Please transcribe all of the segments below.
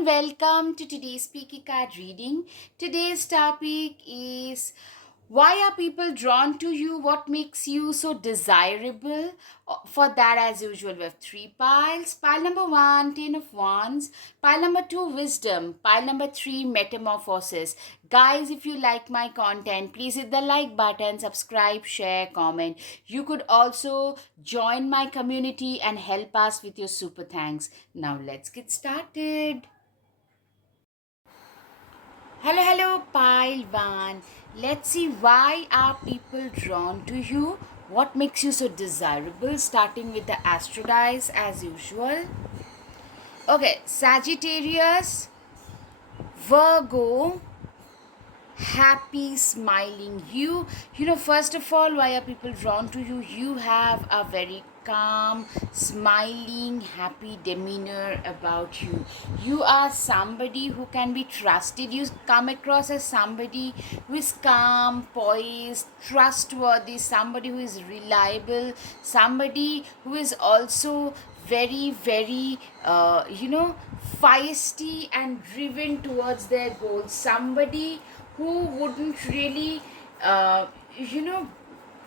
and welcome to today's Speaky Card reading. Today's topic is why are people drawn to you? What makes you so desirable? For that, as usual, we have three piles. Pile number one, Ten of Wands. Pile number two, Wisdom. Pile number three, Metamorphosis. Guys, if you like my content, please hit the like button, subscribe, share, comment. You could also join my community and help us with your super thanks. Now, let's get started. Hello, Pile One. Let's see why are people drawn to you? What makes you so desirable? Starting with the Astro dice as usual. Okay, Sagittarius, Virgo, happy smiling. You know, first of all, why are people drawn to you? You have a very calm, smiling, happy demeanor about you. You are somebody who can be trusted. You come across as somebody who is calm, poised, trustworthy, somebody who is reliable, somebody who is also very feisty and driven towards their goals, somebody who wouldn't really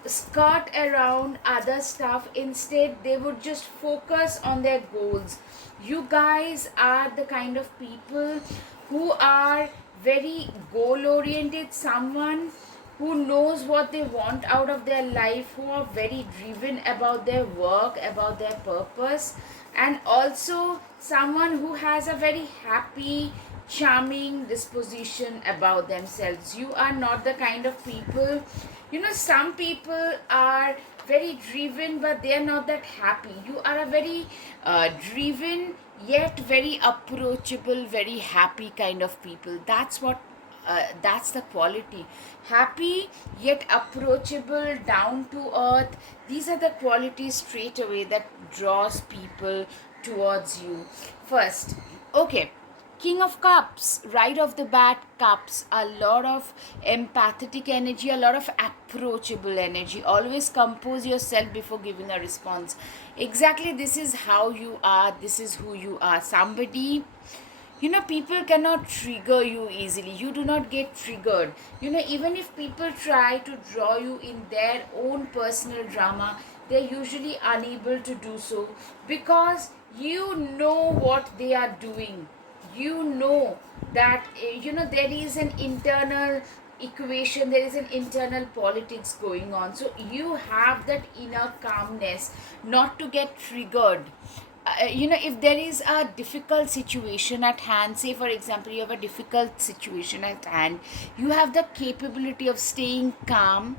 skirt around other stuff. Instead, they would just focus on their goals. You guys are the kind of people who are very goal oriented, someone who knows what they want out of their life, who are very driven about their work, about their purpose, and also someone who has a very happy, charming disposition about themselves. You are not the kind of people, some people are very driven but they are not that happy. You are a very driven yet very approachable, very happy kind of people. That's the quality. Happy yet approachable, down to earth. These are the qualities straight away that draws people towards you. First, okay, King of Cups, right off the bat, Cups, a lot of empathetic energy, a lot of approachable energy. Always compose yourself before giving a response. Exactly, this is how you are, this is who you are. Somebody, people cannot trigger you easily. You do not get triggered. Even if people try to draw you in their own personal drama, they're usually unable to do so because you know what they are doing. You know that there is an internal equation, there is an internal politics going on, so you have that inner calmness not to get triggered. If there is a difficult situation at hand, say for example you have a difficult situation at hand, you have the capability of staying calm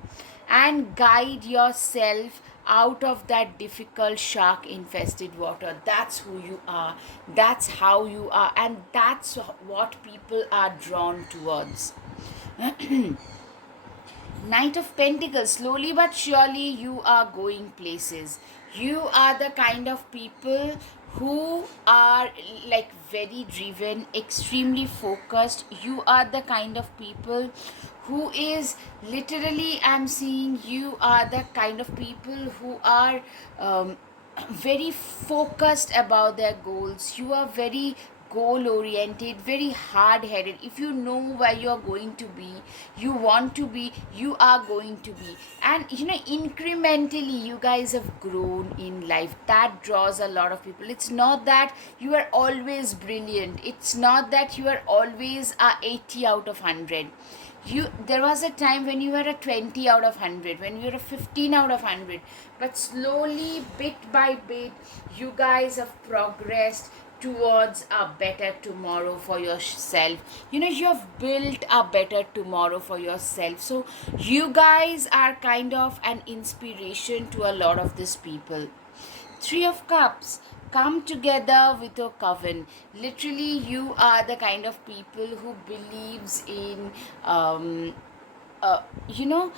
and guide yourself out of that difficult shark infested water. That's who you are, that's how you are, and that's what people are drawn towards. Knight of Pentacles, slowly but surely you are going places. You are the kind of people who are like very driven, extremely focused. You are the kind of people who is literally, I'm seeing you are the kind of people who are very focused about their goals. You are very goal oriented, very hard headed. If you know where you are going to be, you want to be, you are going to be. And incrementally you guys have grown in life. That draws a lot of people. It's not that you are always brilliant, it's not that you are always a 80 out of 100. There was a time when you were a 20 out of 100, when you were a 15 out of 100, but slowly, bit by bit, you guys have progressed towards a better tomorrow for yourself. You have built a better tomorrow for yourself. So you guys are kind of an inspiration to a lot of these people. Three of Cups, come together with a coven. Literally, you are the kind of people who believes in you know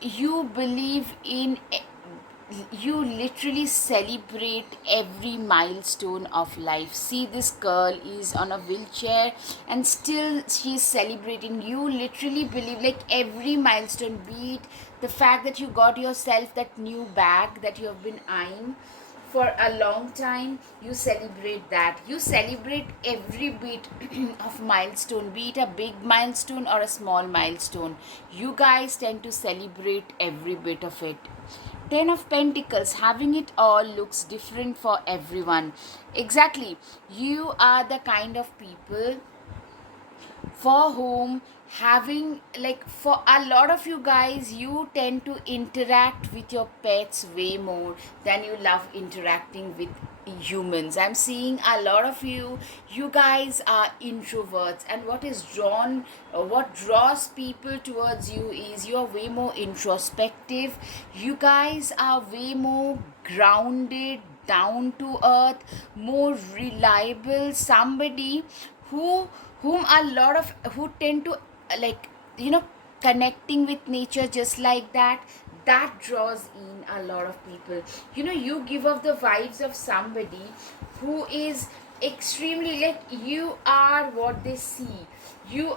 you believe in, you literally celebrate every milestone of life. See, this girl is on a wheelchair and still she's celebrating. You literally believe like every milestone, be it the fact that you got yourself that new bag that you have been eyeing for a long time, you celebrate that. You celebrate every bit of milestone, be it a big milestone or a small milestone. You guys tend to celebrate every bit of it. Ten of Pentacles, having it all looks different for everyone. Exactly. You are the kind of people for whom having, like, for a lot of you guys, you tend to interact with your pets way more than you love interacting with humans. I'm seeing a lot of you guys are introverts, and what draws people towards you is you're way more introspective. You guys are way more grounded, down to earth, more reliable, somebody who whom a lot of who tend to like, you know, connecting with nature just like that. That draws in a lot of people. You know, you give off the vibes of somebody who is extremely, like, you are what they see. You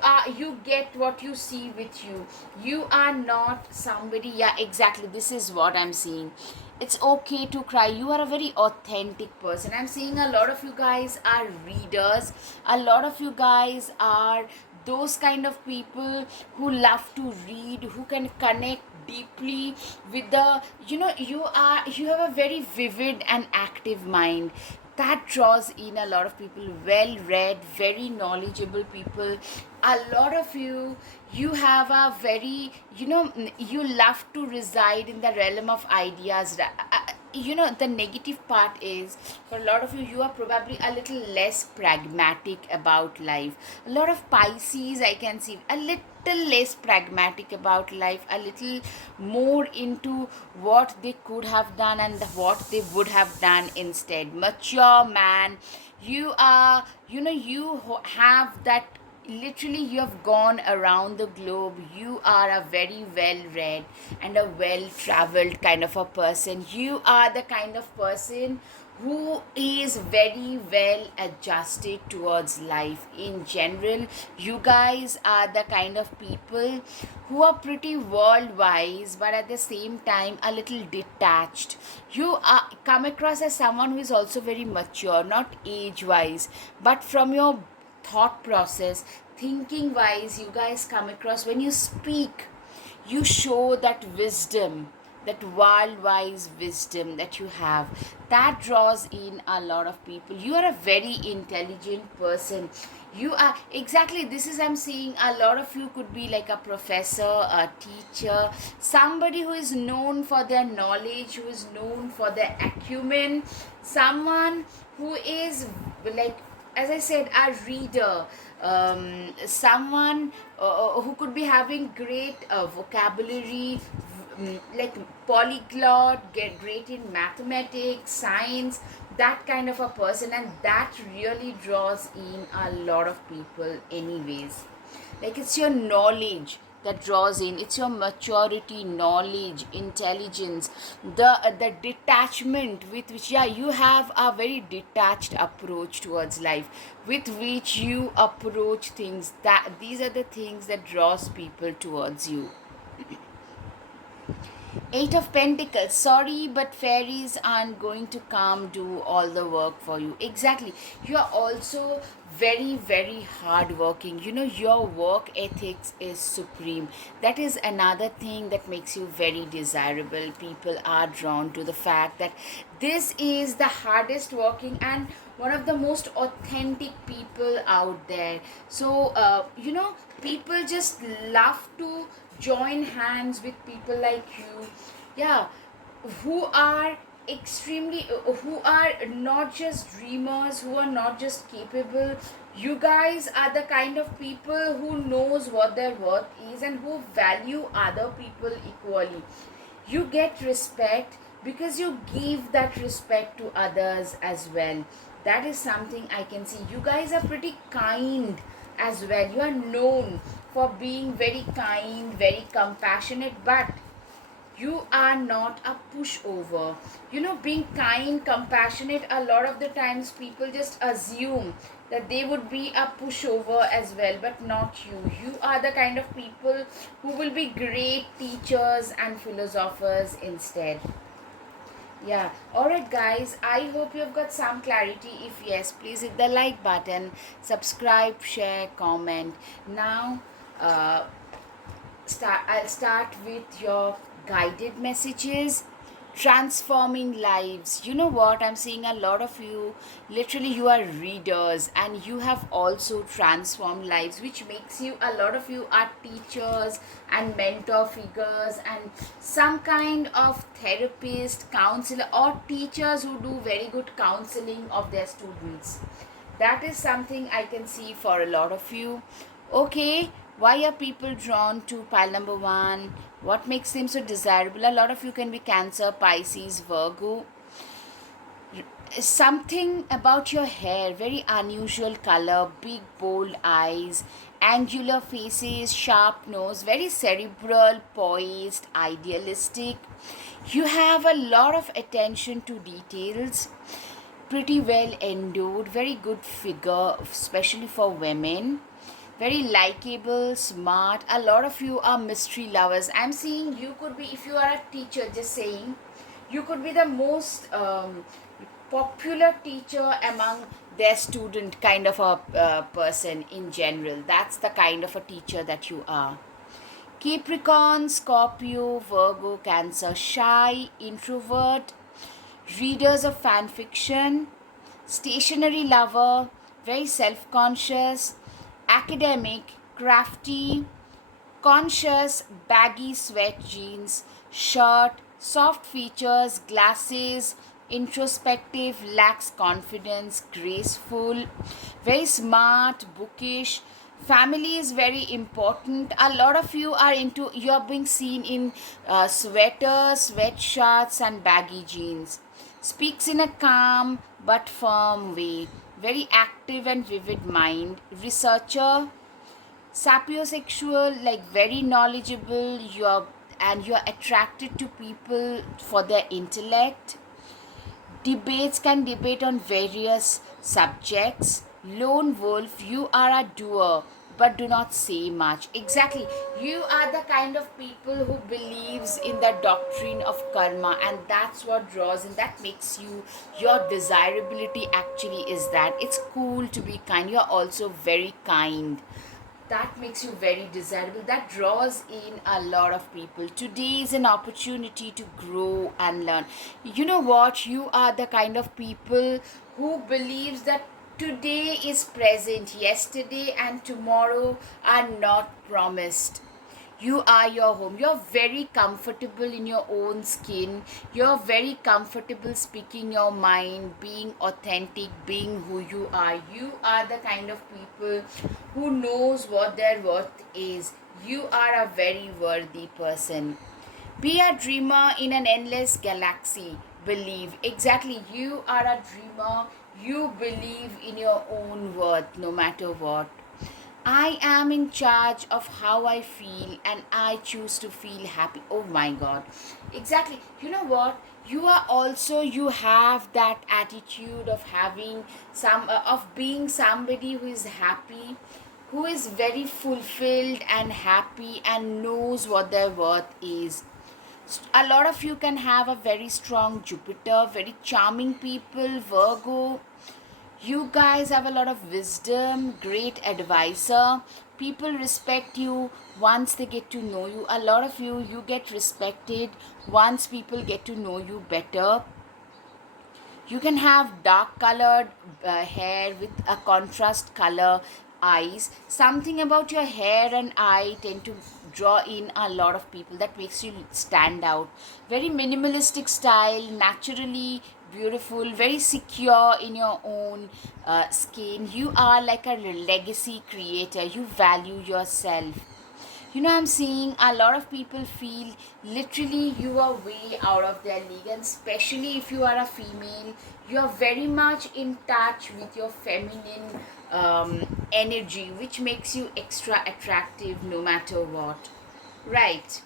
get what you see with you. You are not somebody, yeah, exactly, this is what I'm seeing. It's okay to cry. You are a very authentic person. I'm seeing a lot of you guys are readers. A lot of you guys are those kind of people who love to read, who can connect deeply with the, you have a very vivid and active mind. That draws in a lot of people, well read, very knowledgeable people. A lot of you have a very, you love to reside in the realm of ideas. The negative part is, for a lot of you are probably a little less pragmatic about life. A lot of Pisces, I can see, a little less pragmatic about life, a little more into what they could have done and what they would have done instead. Mature man, you are, have that, literally you have gone around the globe. You are a very well read and a well traveled kind of a person. You are the kind of person who is very well adjusted towards life in general. You guys are the kind of people who are pretty world wise, but at the same time a little detached. You are come across as someone who is also very mature, not age wise, but from your thought process, thinking wise. You guys come across, when you speak, you show that wisdom, that world wise wisdom that you have. That draws in a lot of people. You are a very intelligent person. You are, exactly, this is, I'm seeing a lot of you could be like a professor, a teacher, somebody who is known for their knowledge, who is known for their acumen, someone who is, like, as I said, a reader, someone who could be having great vocabulary, like polyglot, get great in mathematics, science, that kind of a person, and that really draws in a lot of people, anyways. Like, it's your knowledge that draws in, it's your maturity, knowledge, intelligence, the detachment with which, yeah, you have a very detached approach towards life, with which you approach things. That these are the things that draws people towards you. Eight of Pentacles. Sorry, but fairies aren't going to come do all the work for you. Exactly. You are also very, very hardworking. Your work ethics is supreme. That is another thing that makes you very desirable. People are drawn to the fact that this is the hardest working and one of the most authentic people out there. So, people just love to join hands with people like you, yeah, who are extremely, who are not just dreamers, who are not just capable. You guys are the kind of people who knows what their worth is and who value other people equally. You get respect because you give that respect to others as well. That is something I can see. You guys are pretty kind as well. You are known for being very kind, very compassionate, but you are not a pushover. Being kind, compassionate, a lot of the times people just assume that they would be a pushover as well, but not you. You are the kind of people who will be great teachers and philosophers instead. Yeah. Alright, guys. I hope you've got some clarity. If yes, please hit the like button, subscribe, share, comment. Now, uh, I'll start with your guided messages. Transforming lives. You know what? I'm seeing a lot of you, literally, you are readers and you have also transformed lives, which makes you, a lot of you are teachers and mentor figures and some kind of therapist, counselor, or teachers who do very good counseling of their students. That is something I can see for a lot of you. Okay, why are people drawn to pile number one? What makes them so desirable? A lot of you can be Cancer, Pisces, Virgo. Something about your hair, very unusual color, big bold eyes, angular faces, sharp nose, very cerebral, poised, idealistic. You have a lot of attention to details, pretty well endowed, very good figure, especially for women, very likable, smart. A lot of you are mystery lovers. I'm seeing you could be, if you are a teacher, just saying, you could be the most popular teacher among their student, kind of a person in general. That's the kind of a teacher that you are. Capricorn, Scorpio, Virgo, Cancer, shy, introvert, readers of fan fiction, stationery lover, very self conscious, academic, crafty, conscious, baggy sweat jeans, shirt, soft features, glasses, introspective, lacks confidence, graceful, very smart, bookish. Family is very important. A lot of you are into, you are being seen in sweaters, sweatshirts, and baggy jeans. Speaks in a calm but firm way. Very active and vivid mind. Researcher, sapiosexual, like very knowledgeable. You're attracted to people for their intellect. Debates, can debate on various subjects. Lone wolf, you are a doer but do not say much. Exactly, you are the kind of people who believes in the doctrine of karma, and that's what draws in, that makes you, your desirability actually is that it's cool to be kind. You're also very kind, that makes you very desirable, that draws in a lot of people. Today is an opportunity to grow and learn. You know what, you are the kind of people who believes that today is present, yesterday and tomorrow are not promised. You are your home. You're very comfortable in your own skin. You're very comfortable speaking your mind, being authentic, being who you are. You are the kind of people who knows what their worth is. You are a very worthy person. Be a dreamer in an endless galaxy. Believe. Exactly. You are a dreamer. You believe in your own worth no matter what. I am in charge of how I feel and I choose to feel happy. Oh my God. Exactly. You know what? You are also, you have that attitude of having of being somebody who is happy, who is very fulfilled and happy and knows what their worth is. A lot of you can have a very strong Jupiter, very charming people, Virgo. You guys have a lot of wisdom, great advisor. People respect you once they get to know you. A lot of you, you get respected once people get to know you better. You can have dark colored hair with a contrast color eyes. Something about your hair and eye tend to draw in a lot of people, that makes you stand out. Very minimalistic style, naturally beautiful, very secure in your own skin. You are like a legacy creator. You value yourself. You know, I'm seeing a lot of people feel literally you are way out of their league, and especially if you are a female, you are very much in touch with your feminine energy, which makes you extra attractive no matter what. Right.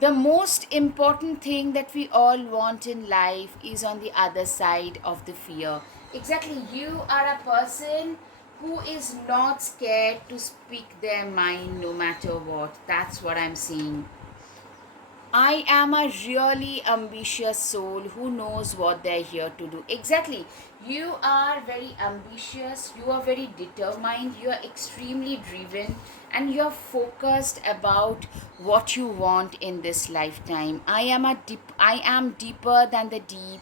The most important thing that we all want in life is on the other side of the fear. Exactly, you are a person who is not scared to speak their mind no matter what. That's what I'm seeing. I am a really ambitious soul who knows what they're here to do. Exactly. You are very ambitious, you are very determined, you are extremely driven, and you're focused about what you want in this lifetime. I am deeper than the deep.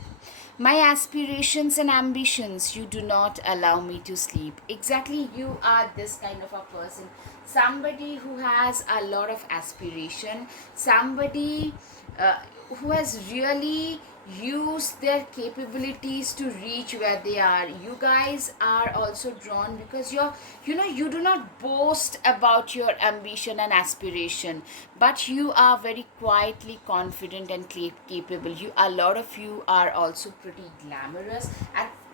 My aspirations and ambitions, you do not allow me to sleep. Exactly, you are this kind of a person. Somebody who has a lot of aspiration, somebody uh, who has really used their capabilities to reach where they are. You guys are also drawn because you do not boast about your ambition and aspiration, but you are very quietly confident and capable. A lot of you are also pretty glamorous.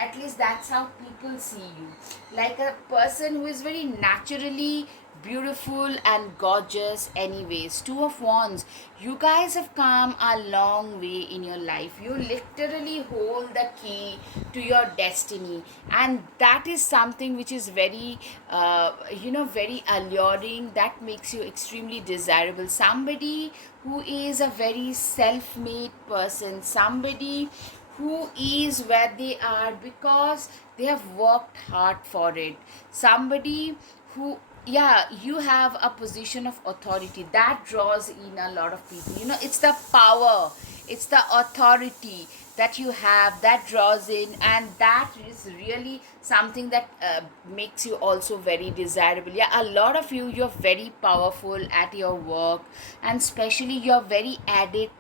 At least that's how people see you, like a person who is very naturally beautiful and gorgeous. Anyways, Two of Wands, you guys have come a long way in your life. You literally hold the key to your destiny, and that is something which is very very alluring. That makes you extremely desirable. Somebody who is a very self-made person, somebody who is where they are because they have worked hard for it. Somebody who, yeah, you have a position of authority that draws in a lot of people. It's the power, it's the authority that you have that draws in, and that is really something that makes you also very desirable. Yeah, a lot of you're very powerful at your work, and especially you're very adept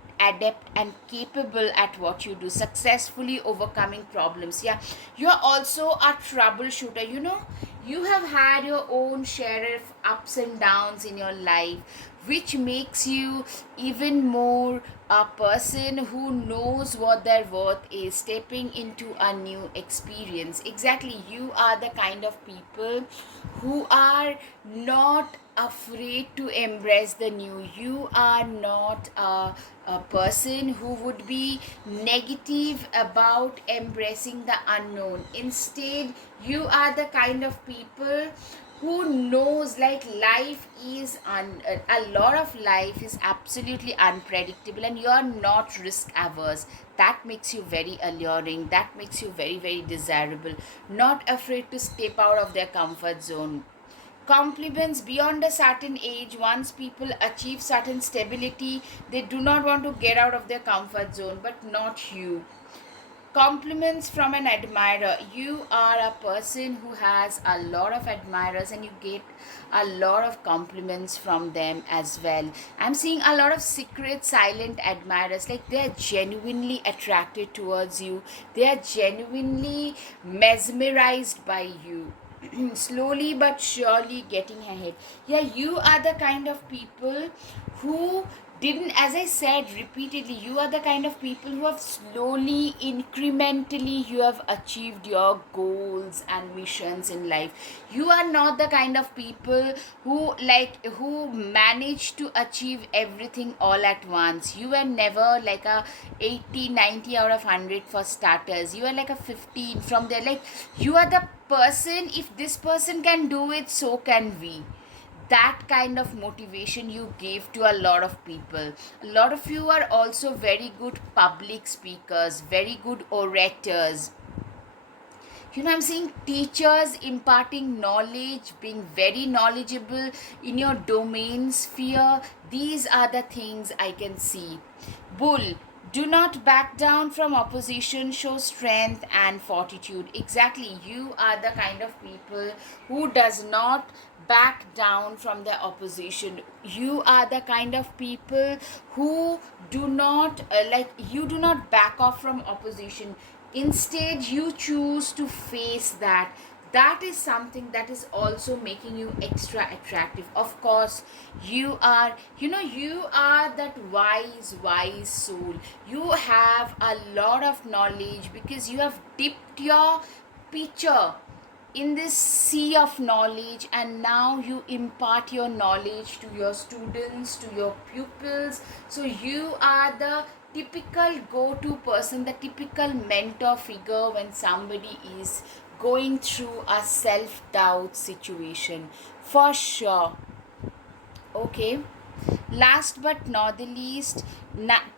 and capable at what you do, successfully overcoming problems. Yeah, you're also a troubleshooter. You have had your own share of ups and downs in your life, which makes you even more a person who knows what their worth is, stepping into a new experience. Exactly, you are the kind of people who are not afraid to embrace the new. You are not a person who would be negative about embracing the unknown. Instead, you are the kind of people who knows, like, life is a lot of life is absolutely unpredictable, and you are not risk averse. That makes you very alluring, that makes you very very desirable, not afraid to step out of their comfort zone. Compliments beyond a certain age, once people achieve certain stability, they do not want to get out of their comfort zone, but not you. Compliments from an admirer, you are a person who has a lot of admirers, and you get a lot of compliments from them as well. I'm seeing a lot of secret silent admirers, like they are genuinely attracted towards you, they are genuinely mesmerized by you. Slowly but surely getting ahead. Yeah, you are the kind of people who didn't, as I said repeatedly, you are the kind of people who have slowly, incrementally, you have achieved your goals and missions in life. You are not the kind of people who manage to achieve everything all at once. You were never like a 80, 90 out of 100 for starters. You are like a 15 from there. Like, you are the person, if this person can do it, so can we. That kind of motivation you gave to a lot of people. A lot of you are also very good public speakers, very good orators. I'm seeing teachers imparting knowledge, being very knowledgeable in your domain sphere. These are the things I can see. Bull, do not back down from opposition, show strength and fortitude. Exactly, you are the kind of people who does not back down from the opposition. You are the kind of people who do not you do not back off from opposition. Instead, you choose to face that. That is something that is also making you extra attractive. Of course, you are that wise soul. You have a lot of knowledge because you have dipped your pitcher in this sea of knowledge, and now you impart your knowledge to your students, to your pupils. So you are the typical go-to person, the typical mentor figure when somebody is going through a self-doubt situation, for sure. Okay. Last but not the least,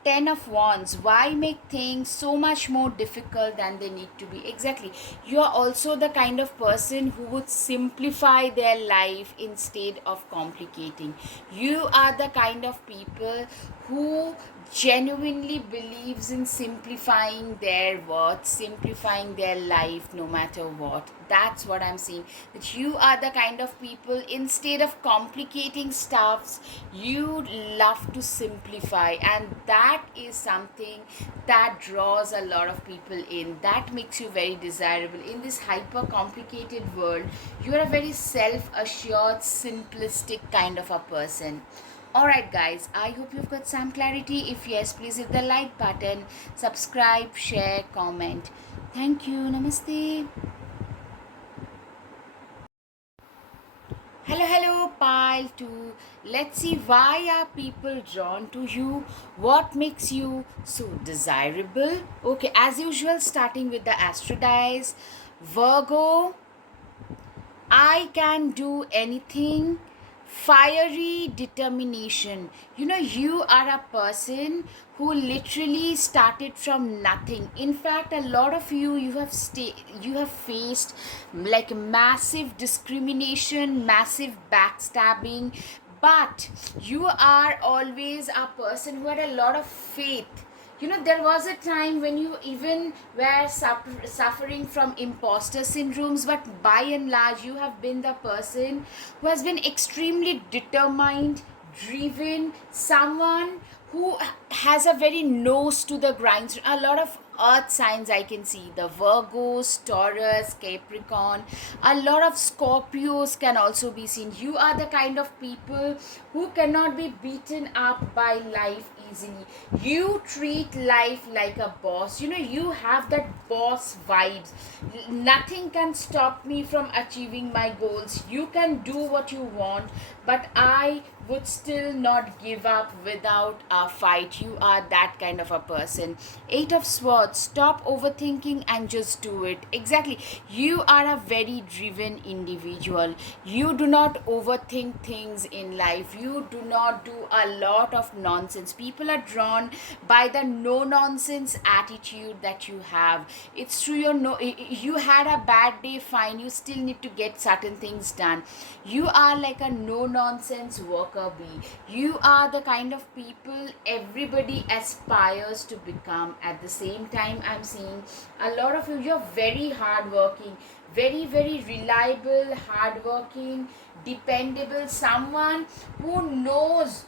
10 of wands. Why make things so much more difficult than they need to be? Exactly. You are also the kind of person who would simplify their life instead of complicating. You are the kind of people who genuinely believes in simplifying their worth, simplifying their life no matter what. That's what I'm saying. That you are the kind of people, instead of complicating stuffs, you love to simplify, and that is something that draws a lot of people in. That makes you very desirable in this hyper complicated world. You are a very self assured, simplistic kind of a person. Alright, guys, I hope you've got some clarity. If yes, please hit the like button, subscribe, share, comment. Thank you. Namaste. Hello, pile 2. Let's see, why are people drawn to you? What makes you so desirable? Okay, as usual, starting with the Astrodice. Virgo, I can do anything. Fiery determination. You are a person who literally started from nothing. In fact, a lot of you have faced like massive discrimination, massive backstabbing, but you are always a person who had a lot of faith. There was a time when you even were suffering from imposter syndromes, but by and large you have been the person who has been extremely determined, driven, someone who has a very nose to the grind. A lot of earth signs I can see, the Virgos, Taurus, Capricorn, a lot of Scorpios can also be seen. You are the kind of people who cannot be beaten up by life easily. You treat life like a boss. You have that boss vibes. Nothing can stop me from achieving my goals. You can do what you want, but I would still not give up without a fight. You are that kind of a person. 8 of Swords. Stop overthinking and just do it. Exactly. You are a very driven individual. You do not overthink things in life. You do not do a lot of nonsense. People are drawn by the no nonsense attitude that you have. It's true, you had a bad day, fine, you still need to get certain things done. You are like a no nonsense worker bee. You are the kind of people everybody aspires to become. At the same time, I'm seeing a lot of you're very hardworking, very very reliable, hardworking, dependable, someone who knows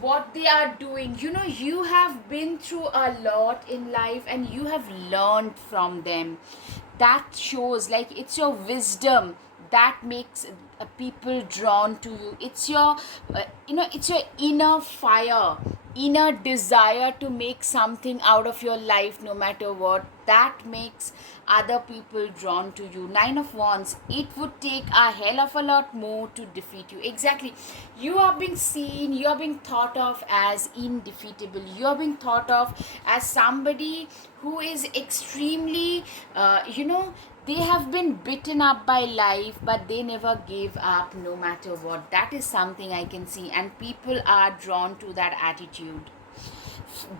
what they are doing. You have been through a lot in life and you have learned from them. That shows, like, it's your wisdom that makes people drawn to you. It's your it's your inner fire, inner desire to make something out of your life no matter what, that makes other people drawn to you. 9 of Wands. It would take a hell of a lot more to defeat you. Exactly. You are being seen, you are being thought of as indefeatable, you are being thought of as somebody who is extremely they have been beaten up by life, but they never gave up no matter what. That is something I can see, and people are drawn to that attitude.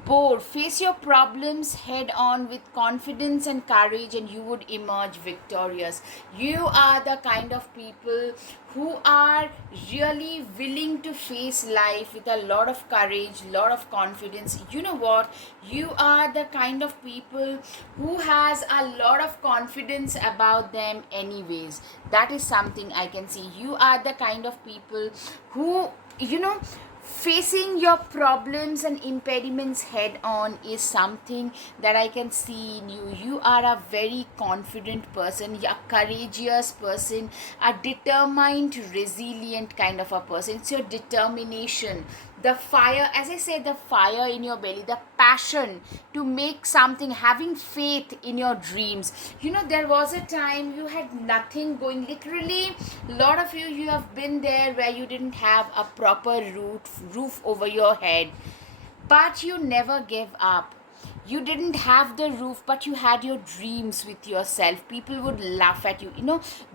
Bold. Face your problems head on with confidence and courage, and you would emerge victorious. You are the kind of people who are really willing to face life with a lot of courage, lot of confidence. You know what? You are the kind of people who has a lot of confidence about them anyways. That is something I can see. You are the kind of people who, facing your problems and impediments head on is something that I can see in you. You are a very confident person, a courageous person, a determined, resilient kind of a person. It's your determination, the fire, as I said, the fire in your belly, the passion to make something, having faith in your dreams. There was a time you had nothing going, literally. A lot of you have been there where you didn't have a proper roof over your head, but you never gave up. You didn't have the roof, but you had your dreams with yourself. People would laugh at you.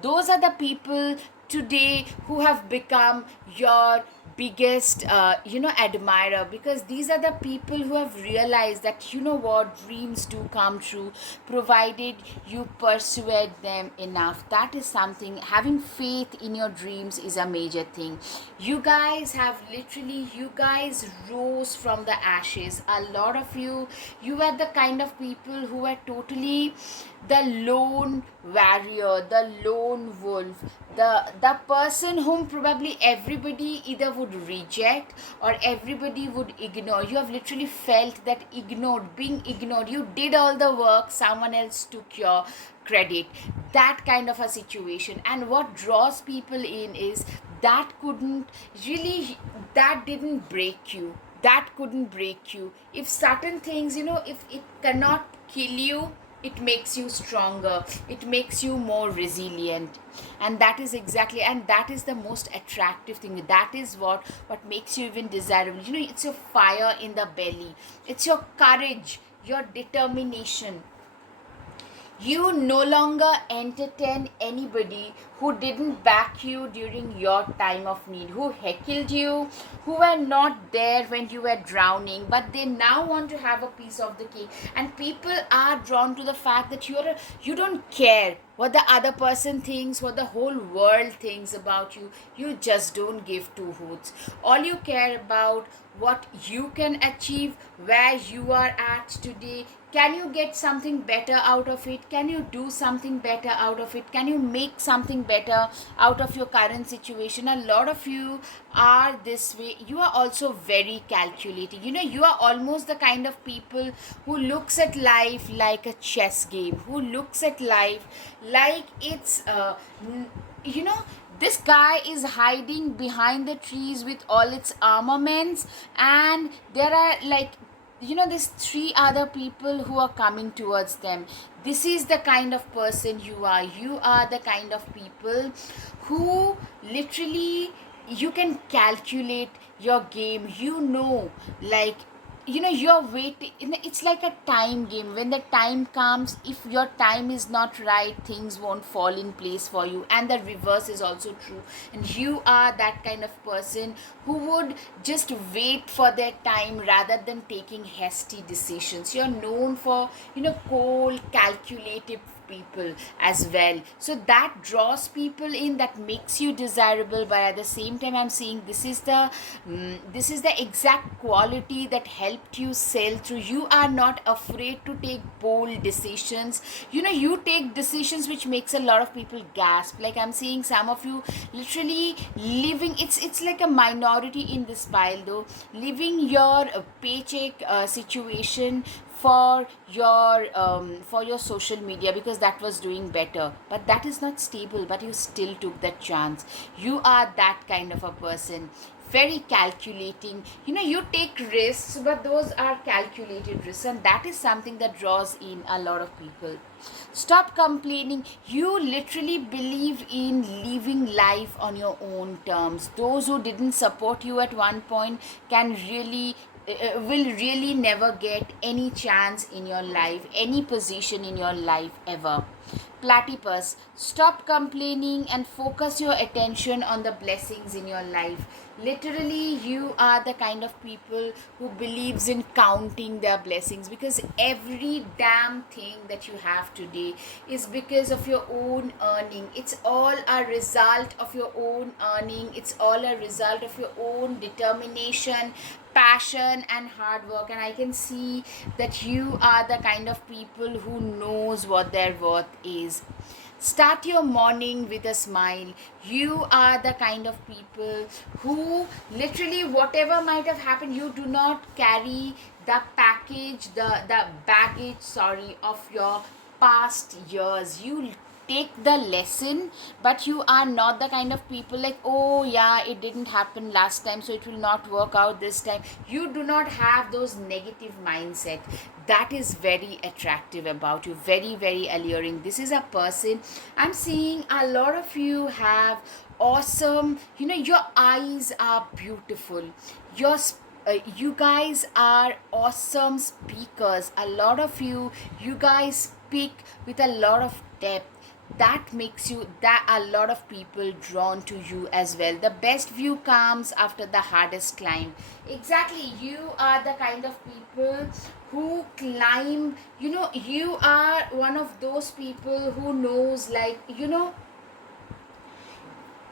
Those are the people today who have become your biggest admirer, because these are the people who have realized that, you know what, dreams do come true provided you persuade them enough. That is something, having faith in your dreams is a major thing. You guys have literally, you guys rose from the ashes. A lot of you were the kind of people who were totally the lone warrior, the lone wolf, the person whom probably everybody either would reject or everybody would ignore. You have literally felt that ignored, being ignored. You did all the work, someone else took your credit. That kind of a situation. And what draws people in is that couldn't really, that didn't break you, that couldn't break you. If certain things, if it cannot kill you, it makes you stronger, it makes you more resilient. And that is exactly, and that is the most attractive thing. That is what makes you even desirable. It's your fire in the belly, it's your courage, your determination. You no longer entertain anybody who didn't back you during your time of need, who heckled you, who were not there when you were drowning, but they now want to have a piece of the cake. And people are drawn to the fact that you don't care what the other person thinks, what the whole world thinks about you. You just don't give two hoots. All you care about what you can achieve, where you are at today. Can you get something better out of it? Can you do something better out of it? Can you make something better out of your current situation? A lot of you are this way. You are also very calculating. You are almost the kind of people who looks at life like a chess game, who looks at life like it's you know this guy is hiding behind the trees with all its armaments, and there are like, these three other people who are coming towards them. This is the kind of person you are. You are the kind of people who literally, you can calculate your game. Like, you're waiting. It's like a time game. When the time comes, if your time is not right, things won't fall in place for you, and the reverse is also true. And you are that kind of person who would just wait for their time rather than taking hasty decisions. You're known for, cold, calculative people as well. So that draws people in, that makes you desirable. But at the same time, I'm saying this is the exact quality that helped you sail through. You are not afraid to take bold decisions. You take decisions which makes a lot of people gasp. Like, I'm seeing some of you literally living, it's like a minority in this pile though, living your paycheck situation for your social media, because that was doing better. But that is not stable, but you still took that chance. You are that kind of a person, very calculating. You take risks, but those are calculated risks, and that is something that draws in a lot of people. Stop complaining. You literally believe in living life on your own terms. Those who didn't support you at one point can really will really never get any chance in your life, any position in your life ever. Platypus, stop complaining and focus your attention on the blessings in your life. Literally, you are the kind of people who believes in counting their blessings, because every damn thing that you have today is because of your own earning. It's all a result of your own earning. It's all a result of your own determination, passion and hard work. And I can see that you are the kind of people who knows what their worth is. Start your morning with a smile. You are the kind of people who literally, whatever might have happened, you do not carry the baggage, of your past years. You take the lesson, but you are not the kind of people like, oh yeah, it didn't happen last time, so it will not work out this time. You do not have those negative mindset. That is very attractive about you, very very alluring. This is a person, I'm seeing a lot of you have awesome, your eyes are beautiful, you guys are awesome speakers. A lot of you guys speak with a lot of depth. that makes you, that a lot of people drawn to you as well. The best view comes after the hardest climb. Exactly, you are the kind of people who climb, you are one of those people who knows, like,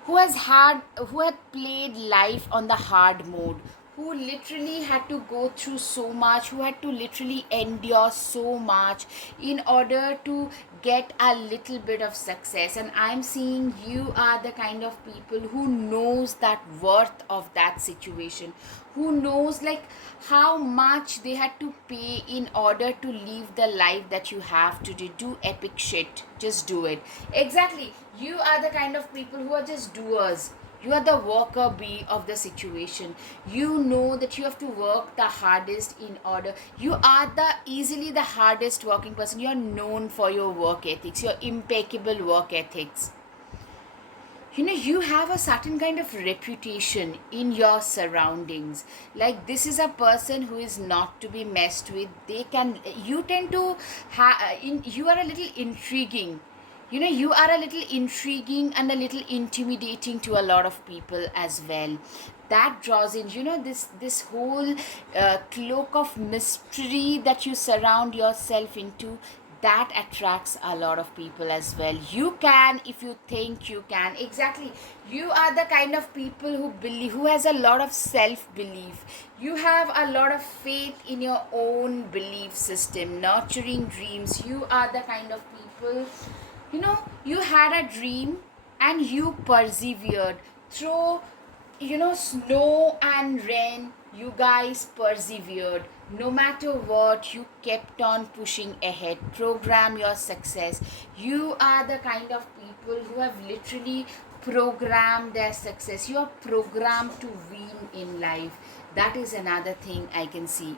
who had played life on the hard mode, who literally had to go through so much, who had to literally endure so much in order to get a little bit of success. And I'm seeing you are the kind of people who knows that worth of that situation, who knows like how much they had to pay in order to live the life that you have today. Do epic shit, just do it. Exactly, you are the kind of people who are just doers. You are the worker bee of the situation. You know that you have to work the hardest in order. You are the easily the hardest working person. You are known for your work ethics, your impeccable work ethics. You have a certain kind of reputation in your surroundings. Like, this is a person who is not to be messed with. They can, you tend to you are a little intriguing. You are a little intriguing and a little intimidating to a lot of people as well. That draws in, this whole cloak of mystery that you surround yourself into. That attracts a lot of people as well. You can, if you think you can. Exactly, you are the kind of people who believe, who has a lot of self belief. You have a lot of faith in your own belief system, nurturing dreams. You are the kind of people, you had a dream and you persevered through, snow and rain. You guys persevered. No matter what, you kept on pushing ahead. Program your success. You are the kind of people who have literally programmed their success. You are programmed to win in life. That is another thing I can see.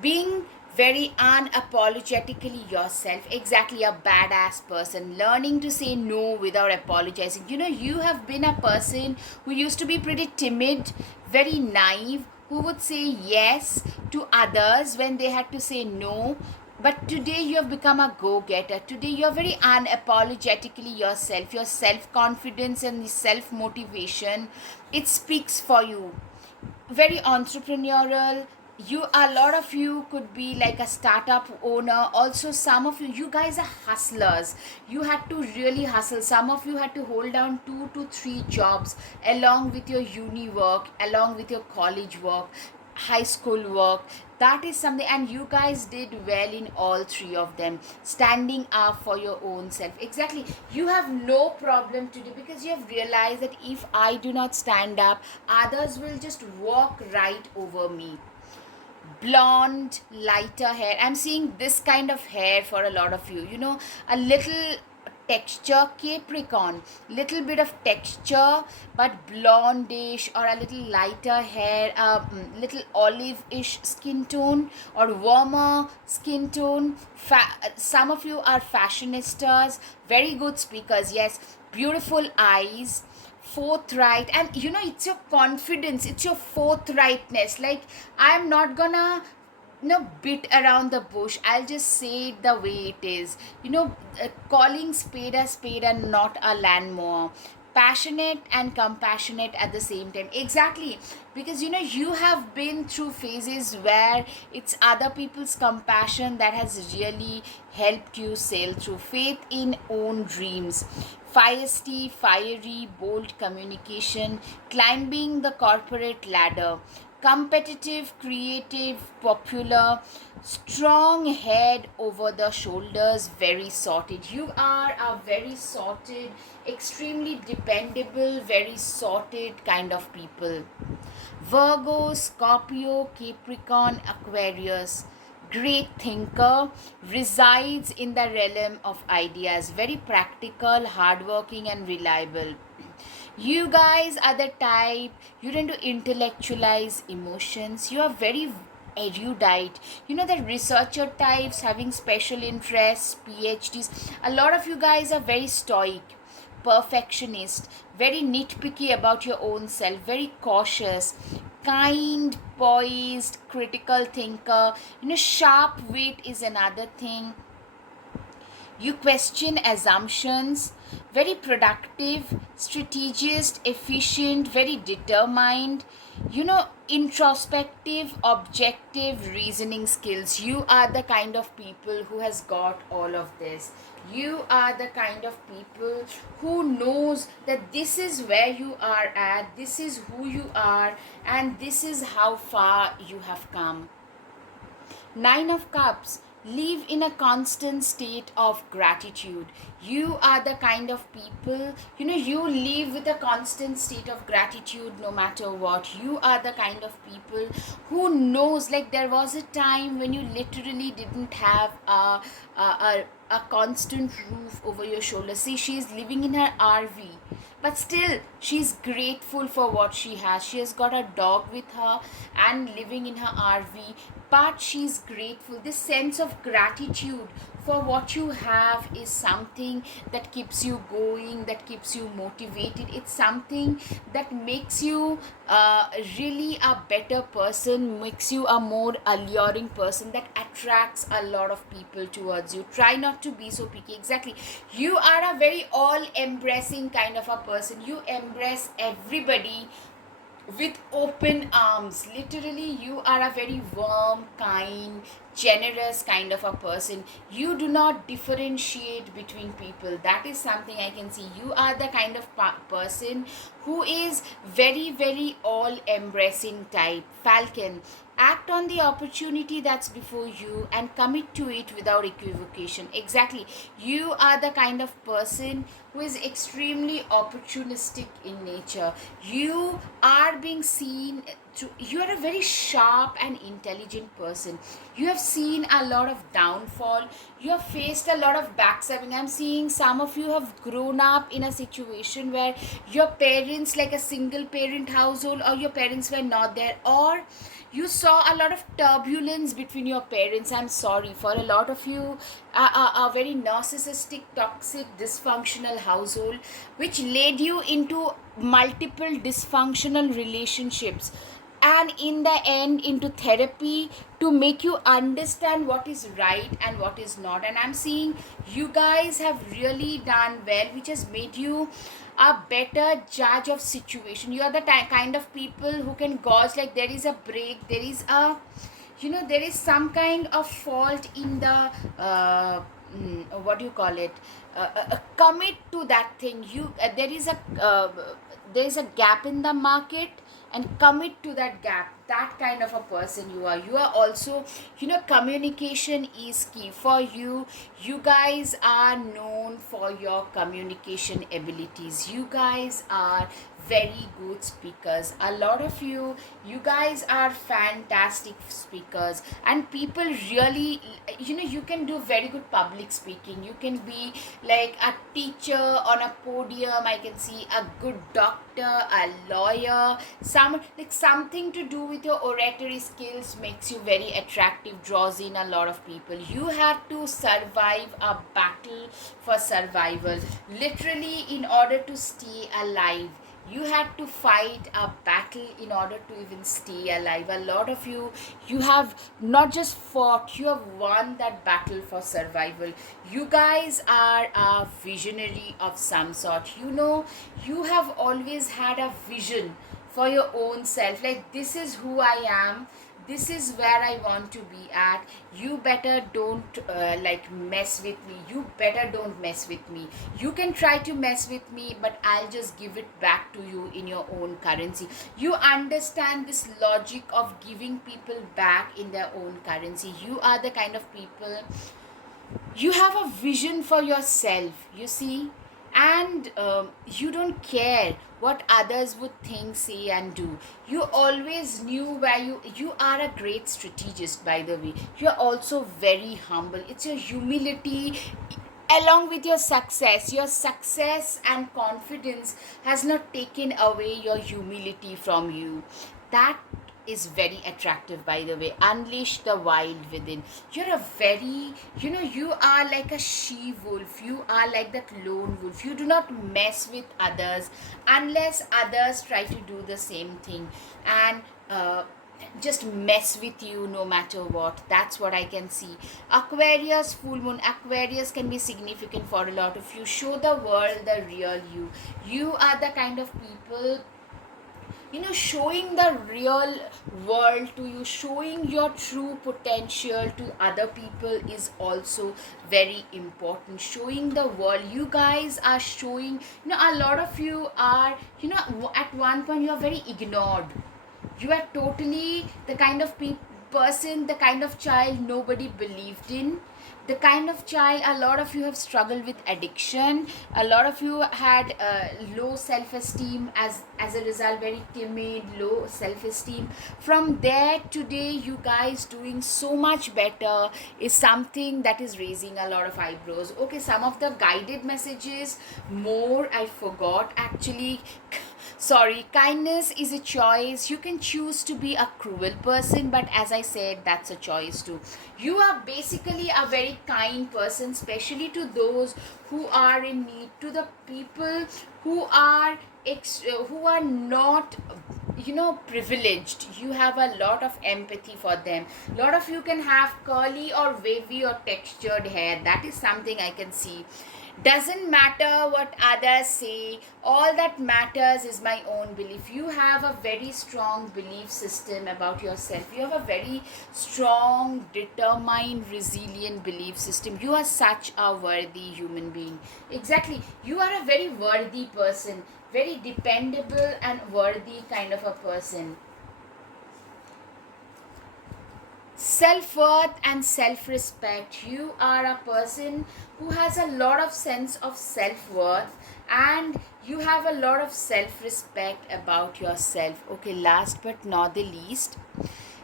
Being very unapologetically yourself. Exactly, a badass person. Learning to say no without apologizing. You have been a person who used to be pretty timid, very naive, who would say yes to others when they had to say no. But today you have become a go-getter. Today you are very unapologetically yourself. Your self-confidence and self-motivation, it speaks for you. Very entrepreneurial. A lot of you could be like a startup owner. Also, some of you guys are hustlers. You had to really hustle. Some of you had to hold down 2 to 3 jobs along with your uni work, along with your college work, high school work. That is something, and you guys did well in all 3 of them, standing up for your own self. Exactly, you have no problem today because you have realized that if I do not stand up, others will just walk right over me. Blonde, lighter hair, I'm seeing this kind of hair for a lot of you. A little texture, Capricorn, little bit of texture, but blondish, or a little lighter hair, little olive-ish skin tone, or warmer skin tone. Some of you are fashionistas, very good speakers. Yes, beautiful eyes, forthright, and it's your confidence, it's your forthrightness. Like, I'm not gonna bit around the bush, I'll just say it the way it is. Calling spade and not a landmower. Passionate and compassionate at the same time. Exactly, because you have been through phases where it's other people's compassion that has really helped you sail through. Faith in own dreams. Feisty, fiery, bold communication, climbing the corporate ladder. Competitive, creative, popular, strong head over the shoulders, very sorted. You are a very sorted, extremely dependable, very sorted kind of people. Virgo, Scorpio, Capricorn, Aquarius. Great thinker, resides in the realm of ideas, very practical, hardworking, and reliable. You guys are the type, you tend to intellectualize emotions. You are very erudite. The researcher types, having special interests, PhDs. A lot of you guys are very stoic, perfectionist, very nitpicky about your own self, very cautious, kind, poised, critical thinker. Sharp wit is another thing. You question assumptions, very productive, strategist, efficient, very determined, introspective, objective reasoning skills. You are the kind of people who has got all of this. You are the kind of people who knows that this is where you are at, this is who you are, and this is how far you have come. Nine of Cups, live in a constant state of gratitude. You are the kind of people, you live with a constant state of gratitude no matter what. You are the kind of people who knows, like, there was a time when you literally didn't have a constant roof over your shoulder. See, she is living in her RV, but still she's grateful for what she has. She has got a dog with her and living in her RV, but she's grateful. This sense of gratitude for what you have is something that keeps you going, that keeps you motivated. It's something that makes you really a better person, makes you a more alluring person, that attracts a lot of people towards you. Try not to be so picky. Exactly, you are a very all embracing kind of a person. You embrace everybody with open arms. Literally, you are a very warm, kind, generous kind of a person. You do not differentiate between people. That is something I can see. You are the kind of person who is very, very all embracing type. Falcon, act on the opportunity that's before you and commit to it without equivocation. Exactly, you are the kind of person who is extremely opportunistic in nature. You are being seen to, you are a very sharp and intelligent person. You have seen a lot of downfall, you have faced a lot of backstabbing. I'm seeing some of you have grown up in a situation where your parents, like a single parent household, or your parents were not there, or you saw a lot of turbulence between your parents. I'm sorry for a lot of you, a very narcissistic, toxic, dysfunctional household, which led you into multiple dysfunctional relationships, and in the end into therapy to make you understand what is right and what is not. And I'm seeing you guys have really done well, which has made you a better judge of situation. You are the kind of people who can gauge, like, there is a break, there is a, there is some kind of fault in the what do you call it, commit to that thing. You there is a gap in the market, and commit to that gap. That kind of a person you are. You are also, communication is key for you. You guys are known for your communication abilities. You guys are very good speakers. A lot of you guys are fantastic speakers, and people really, you can do very good public speaking. You can be like a teacher on a podium. I can see a good doctor, a lawyer, something to do with your oratory skills makes you very attractive, draws in a lot of people. You have to survive a battle for survival, literally, in order to stay alive. You had to fight a battle in order to even stay alive. A lot of you have not just fought, you have won that battle for survival. You guys are a visionary of some sort. You have always had a vision for your own self, like, this is who I am, this is where I want to be at. You better don't mess with me. You better don't mess with me. You can try to mess with me, but I'll just give it back to you in your own currency. You understand this logic of giving people back in their own currency. You are the kind of people, you have a vision for yourself, you see, and you don't care what others would think, say, and do. You always knew where you are a great strategist, by the way. You're also very humble. It's your humility along with your success and confidence has not taken away your humility from you. That is very attractive, by the way. Unleash the wild within. You're a very, you are like a she wolf. You are like that lone wolf. You do not mess with others unless others try to do the same thing. And just mess with you no matter what. That's what I can see. Aquarius, full moon. Aquarius can be significant for a lot of you. Show the world the real you. You are the kind of people, showing the real world to you, showing your true potential to other people is also very important. Showing the world, you guys are showing, a lot of you are, at one point you are very ignored. You are totally the kind of person, the kind of child nobody believed in, the kind of child. A lot of you have struggled with addiction. A lot of you had low self-esteem, as a result very timid, low self-esteem. From there, today you guys doing so much better is something that is raising a lot of eyebrows. Okay, some of the guided messages, more I forgot actually. Sorry, kindness is a choice. You can choose to be a cruel person, but as I said, that's a choice too. You are basically a very kind person, especially to those who are in need, to the people who are who are not, privileged. You have a lot of empathy for them. A lot of you can have curly or wavy or textured hair. That is something I can see. Doesn't matter what others say, all that matters is my own belief. You have a very strong belief system about yourself. You have a very strong, determined, resilient belief system. You are such a worthy human being. Exactly, you are a very worthy person, very dependable and worthy kind of a person. Self-worth and self-respect. You are a person who has a lot of sense of self-worth, and you have a lot of self-respect about yourself. Okay, last but not the least,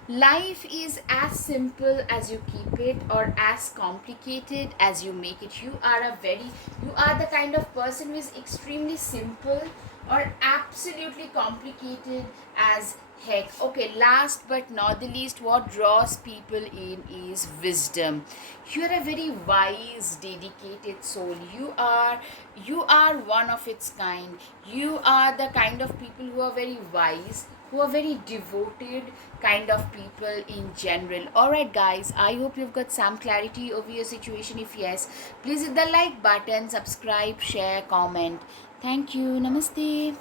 life is as simple as you keep it, or as complicated as you make it. You are the kind of person who is extremely simple or absolutely complicated as heck. Okay, last but not the least, what draws people in is wisdom. You are a very wise, dedicated soul. You are one of its kind. You are the kind of people who are very wise, who are very devoted kind of people in general. Alright guys, I hope you've got some clarity over your situation. If yes, please hit the like button, subscribe, share, comment. Thank you. Namaste.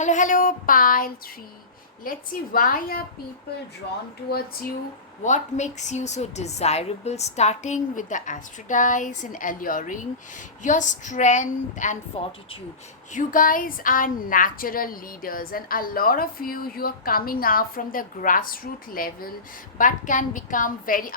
Hello, pile 3. Let's see, why are people drawn towards you? What makes you so desirable? Starting with the Astrodice and alluring, your strength and fortitude. You guys are natural leaders, and a lot of you are coming up from the grassroots level, but can become very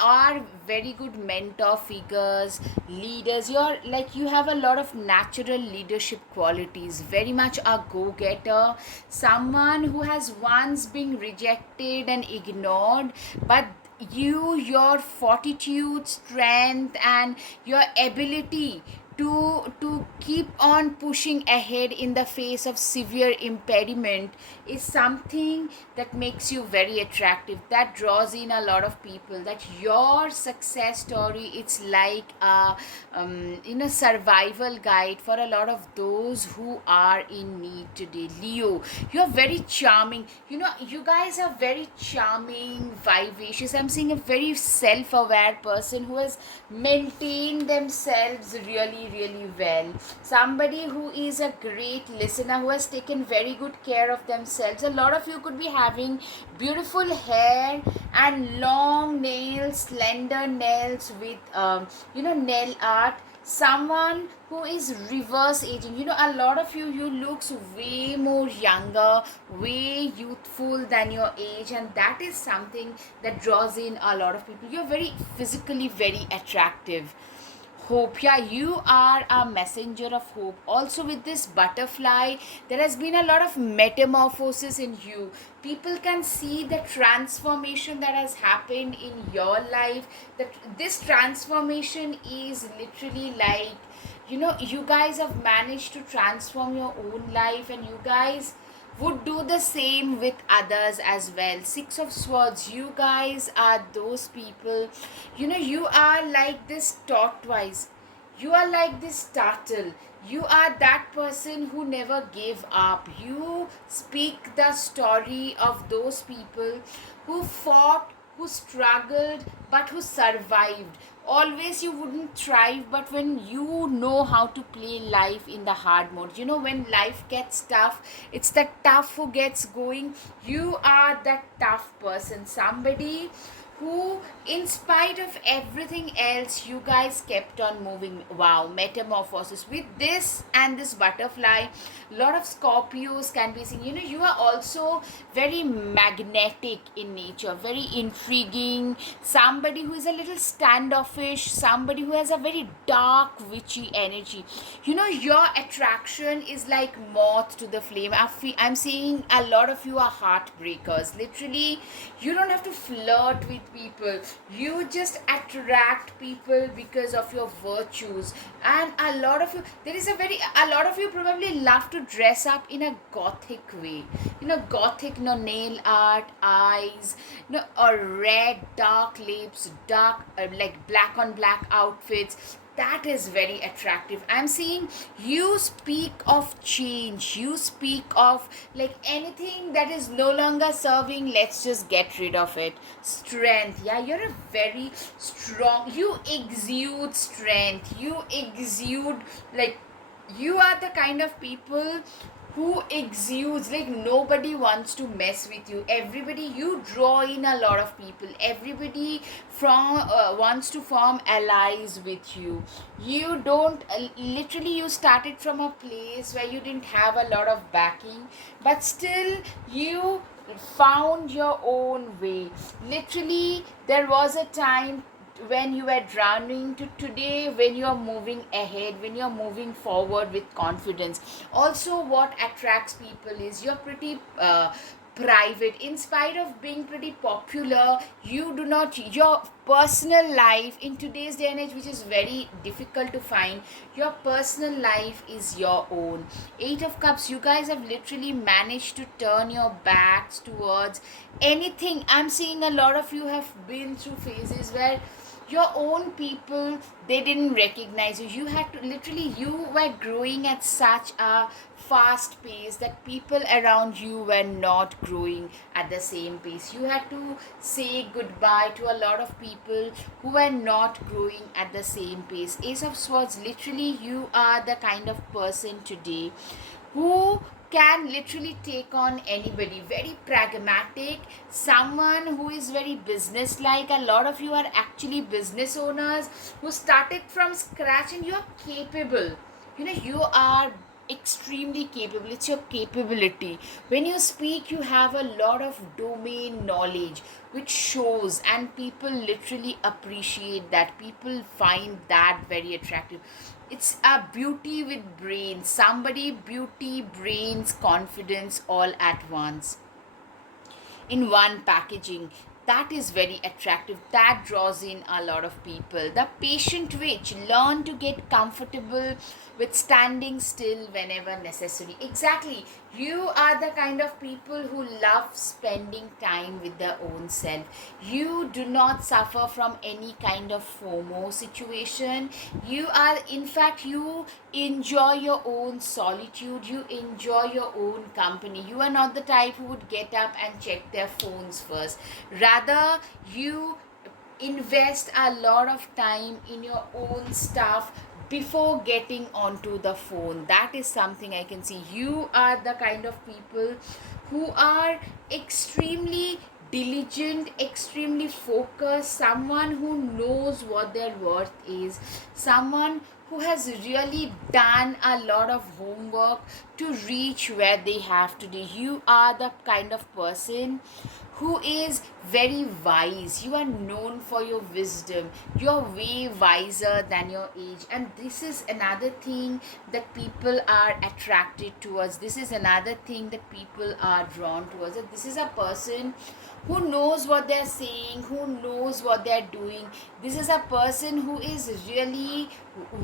good mentor figures, leaders. You have a lot of natural leadership qualities, very much a go-getter, someone who has once been rejected and ignored, but your fortitude, strength, and your ability to keep on pushing ahead in the face of severe impediment is something that makes you very attractive, that draws in a lot of people. That your success story, it's like a survival guide for a lot of those who are in need today. Leo, you're very charming. You guys are very charming, vivacious. I'm seeing a very self-aware person who has maintained themselves really well. Somebody who is a great listener, who has taken very good care of themselves. A lot of you could be having beautiful hair and long nails, slender nails with nail art. Someone who is reverse aging. A lot of you looks way more younger, way youthful than your age, and that is something that draws in a lot of people. You're very physically very attractive. Hope, yeah, you are a messenger of hope. Also, with this butterfly, there has been a lot of metamorphosis in you. People can see the transformation that has happened in your life. That this transformation is literally like, you guys have managed to transform your own life, and you guys would do the same with others as well. Six of Swords, you guys are those people, you are like this tortoise. You are like this turtle. You are that person who never gave up. You speak the story of those people who fought, who struggled, but who survived. Always you wouldn't thrive, but when you know how to play life in the hard mode, when life gets tough, it's the tough who gets going. You are that tough person, somebody who, in spite of everything else, you guys kept on moving. Wow, metamorphosis with this and this butterfly. A lot of Scorpios can be seen. You are also very magnetic in nature, very intriguing, somebody who is a little standoffish, somebody who has a very dark, witchy energy. Your attraction is like moth to the flame. I'm seeing a lot of you are heartbreakers. Literally, you don't have to flirt with people. You just attract people because of your virtues. And a lot of you probably love to dress up in a gothic way. Gothic, nail art, eyes, or red dark lips, dark like black on black outfits. That is very attractive. I'm seeing you speak of change. You speak of like anything that is no longer serving, let's just get rid of it. Strength. Yeah, you're a very strong, you exude strength. You exude, like, you are the kind of people who exudes, like, nobody wants to mess with you. Everybody, you draw in a lot of people. Everybody from wants to form allies with you. You don't literally, you started from a place where you didn't have a lot of backing, but still you found your own way. Literally, there was a time when you were drowning to today when you are moving ahead, when you are moving forward with confidence. Also, what attracts people is you're pretty private. In spite of being pretty popular, you do not, your personal life in today's day and age, which is very difficult to find, your personal life is your own. 8 of Cups, you guys have literally managed to turn your backs towards anything. I'm seeing a lot of you have been through phases where your own people, they didn't recognize you. You had to literally, you were growing at such a fast pace that people around you were not growing at the same pace. You had to say goodbye to a lot of people who were not growing at the same pace. Ace of Swords, literally, you are the kind of person today who can literally take on anybody. Very pragmatic, someone who is very business-like. A lot of you are actually business owners who started from scratch, and you're capable. You are extremely capable. It's your capability. When you speak, you have a lot of domain knowledge, which shows, and people literally appreciate that. People find that very attractive. It's a beauty with brains. Somebody, beauty, brains, confidence, all at once in one packaging. That is very attractive. That draws in a lot of people. The patient witch, learn to get comfortable with standing still whenever necessary. Exactly. You are the kind of people who love spending time with their own self. You do not suffer from any kind of FOMO situation. You are, in fact, you enjoy your own solitude. You enjoy your own company. You are not the type who would get up and check their phones first. Rather, you invest a lot of time in your own stuff before getting onto the phone. That is something I can see. You are the kind of people who are extremely diligent, extremely focused, someone who knows what their worth is, someone who has really done a lot of homework to reach where they have today. You are the kind of person who is very wise. You are known for your wisdom. You're way wiser than your age. And this is another thing that people are attracted towards. This is another thing that people are drawn towards. This is a person who knows what they're saying, who knows what they're doing. This is a person who is really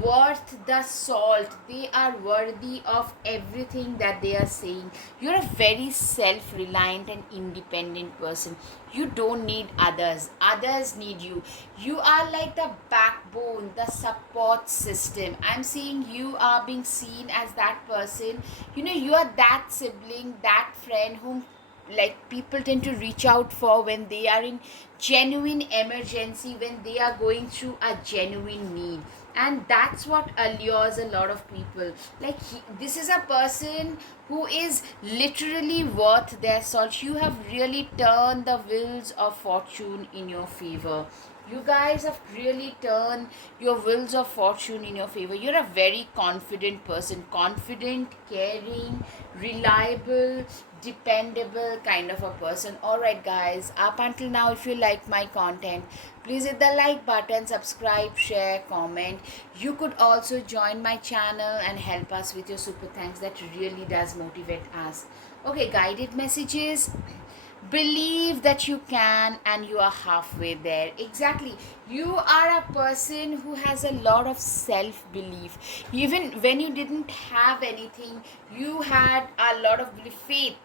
worth the salt. They are worthy of everything that they are saying. You're a very self-reliant and independent person. person. You don't need others. Others need you. You are like the backbone, the support system. I'm seeing you are being seen as that person. You are that sibling, that friend whom like people tend to reach out for when they are in genuine emergency, when they are going through a genuine need. And that's what allures a lot of people. Like this is a person who is literally worth their salt. You have really turned the wheels of fortune in your favor. You guys have really turned your wheels of fortune in your favor. You're a very confident person, confident, caring, reliable, dependable kind of a person. All right, guys, up until now, if you like my content, please hit the like button, subscribe, share, comment. You could also join my channel and help us with your super thanks. That really does motivate us. Okay, guided messages. Believe that you can, and you are halfway there. Exactly. You are a person who has a lot of self belief. Even when you didn't have anything, you had a lot of belief, faith.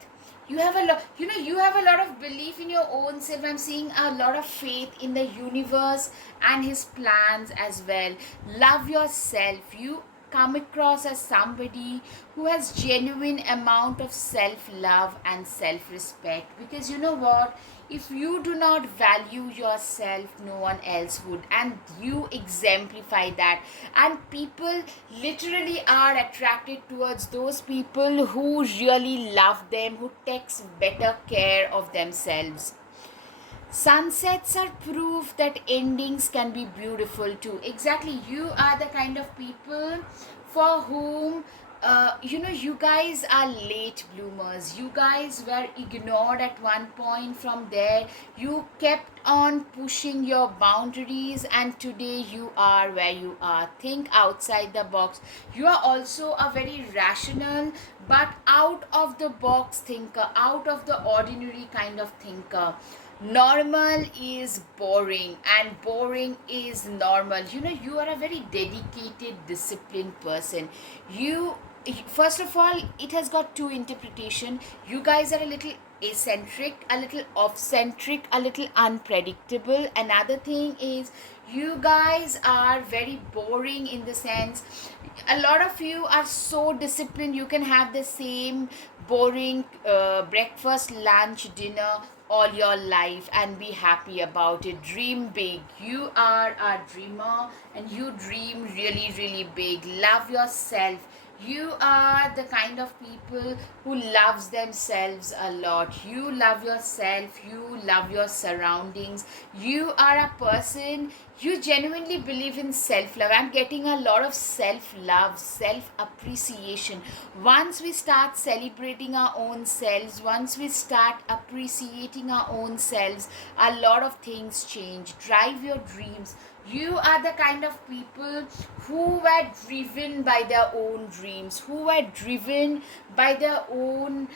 You have a lot, you have a lot of belief in your own self. I'm seeing a lot of faith in the universe and his plans as well. Love yourself. You come across as somebody who has genuine amount of self love and self respect, because you know what, if you do not value yourself, no one else would, and you exemplify that. And people literally are attracted towards those people who really love them, who takes better care of themselves. Sunsets are proof that endings can be beautiful too. Exactly. You are the kind of people for whom, you guys are late bloomers. You guys were ignored at one point. From there, you kept on pushing your boundaries, and today you are where you are. Think outside the box. You are also a very rational but out of the box thinker, out of the ordinary kind of thinker. Normal is boring, and boring is normal. You are a very dedicated, disciplined person. You, first of all, it has got two interpretation. You guys are a little eccentric, a little off-centric, a little unpredictable. Another thing is, you guys are very boring in the sense, a lot of you are so disciplined. You can have the same boring breakfast, lunch, dinner all your life and be happy about it. Dream big. You are a dreamer, and you dream really, really big. Love yourself. You are the kind of people who loves themselves a lot. You love yourself. You love your surroundings. You are a person, you genuinely believe in self-love. I'm getting a lot of self-love, self-appreciation. Once we start celebrating our own selves, once we start appreciating our own selves, a lot of things change. Drive your dreams. You are the kind of people who were driven by their own dreams, who were driven by their own,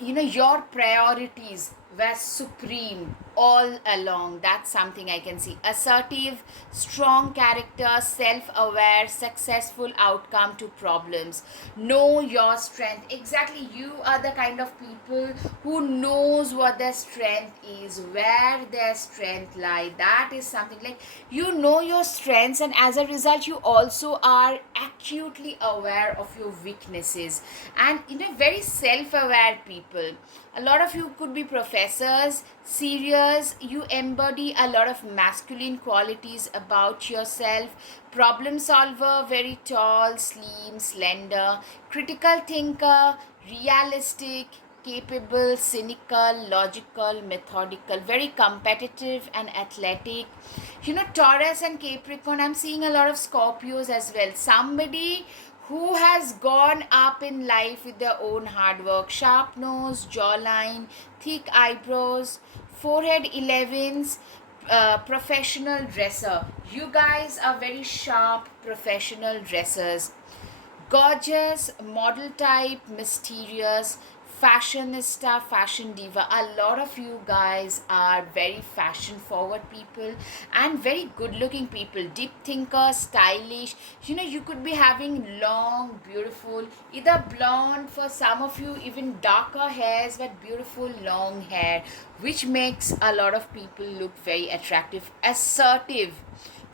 your priorities were supreme all along. That's something I can see. Assertive, strong character, self-aware, successful outcome to problems. Know your strength. Exactly. You are the kind of people who knows what their strength is, where their strength lie. That is something, like, you know your strengths, and as a result you also are acutely aware of your weaknesses, and very self-aware people. A lot of you could be professors, serious. You embody a lot of masculine qualities about yourself. Problem solver, very tall, slim, slender. Critical thinker, realistic, capable, cynical, logical, methodical, very competitive and athletic. Taurus and Capricorn, I'm seeing a lot of Scorpios as well. Somebody who has gone up in life with their own hard work. Sharp nose, jawline, thick eyebrows, forehead 11s, professional dresser. You guys are very sharp professional dressers. Gorgeous, model type, mysterious, fashionista, fashion diva. A lot of you guys are very fashion forward people and very good looking people, deep thinker, stylish. You know, you could be having long, beautiful, either blonde, for some of you even darker hairs, but beautiful long hair, which makes a lot of people look very attractive, assertive,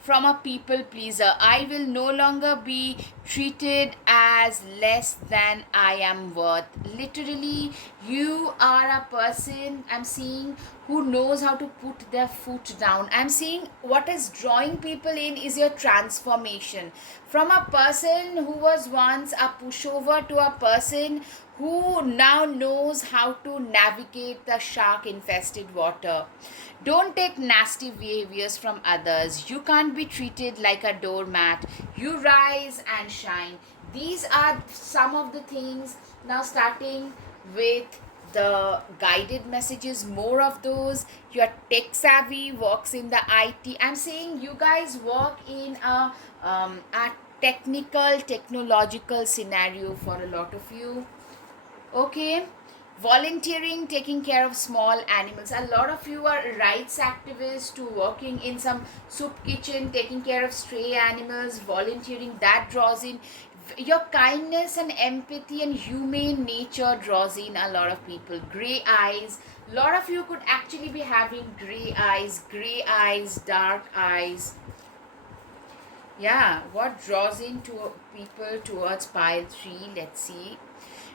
from a people pleaser. I will no longer be treated as less than I am worth. Literally, you are a person I'm seeing who knows how to put their foot down. I'm seeing what is drawing people in is your transformation from a person who was once a pushover to a person who now knows how to navigate the shark infested water. Don't take nasty behaviors from others. You can't be treated like a doormat. You rise and shine. These are some of the things. Now, starting with the guided messages, more of those. You're tech savvy, works in the IT. I'm saying you guys work in a technical, technological scenario for a lot of you. Okay, volunteering, taking care of small animals. A lot of you are rights activists to working in some soup kitchen, taking care of stray animals, volunteering. That draws in your kindness and empathy and humane nature, draws in a lot of people. Gray eyes, a lot of you could actually be having gray eyes, dark eyes. Yeah, what draws into people towards pile 3? Let's see.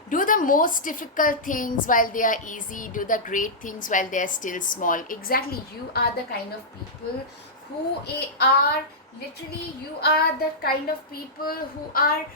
Do the most difficult things while they are easy. Do the great things while they are still small. Exactly, you are the kind of people who are literally, you are the kind of people who are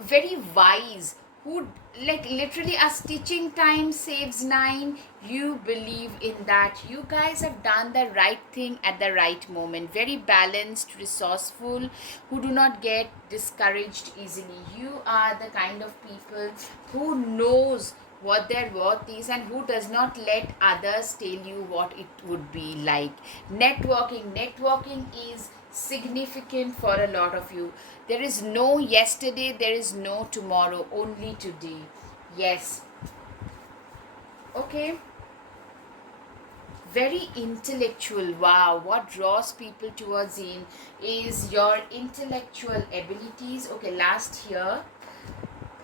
very wise, who, like, literally a stitching time saves 9. You believe in that. You guys have done the right thing at the right moment. Very balanced, resourceful, who do not get discouraged easily. You are the kind of people who knows what their worth is and who does not let others tell you what it would be like. Networking is significant for a lot of you. There is no yesterday, there is no tomorrow, only today. Yes. Okay. Very intellectual. Wow, what draws people towards in is your intellectual abilities. Okay, last here.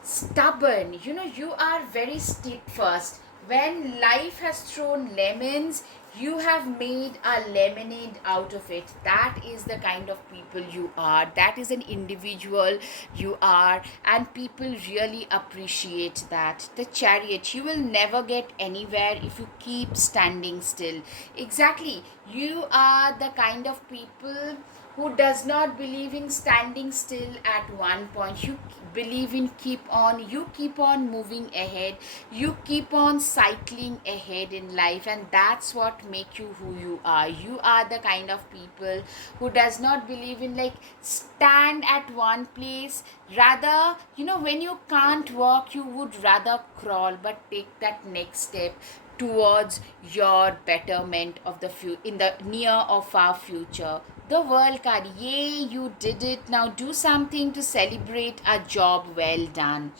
Stubborn, you know, you are very steadfast. When life has thrown lemons, you have made a lemonade out of it. That is the kind of people you are. That is an individual you are, and people really appreciate that. The Chariot, you will never get anywhere if you keep standing still. Exactly, you are the kind of people who does not believe in standing still at one point. You believe in you keep on moving ahead, you keep on cycling ahead in life, and that's what make you who you are. You are the kind of people who does not believe in like stand at one place. Rather, you know, when you can't walk, you would rather crawl, but take that next step towards your betterment of the in the near or far future. The world card, yay, you did it. Now do something to celebrate a job well done.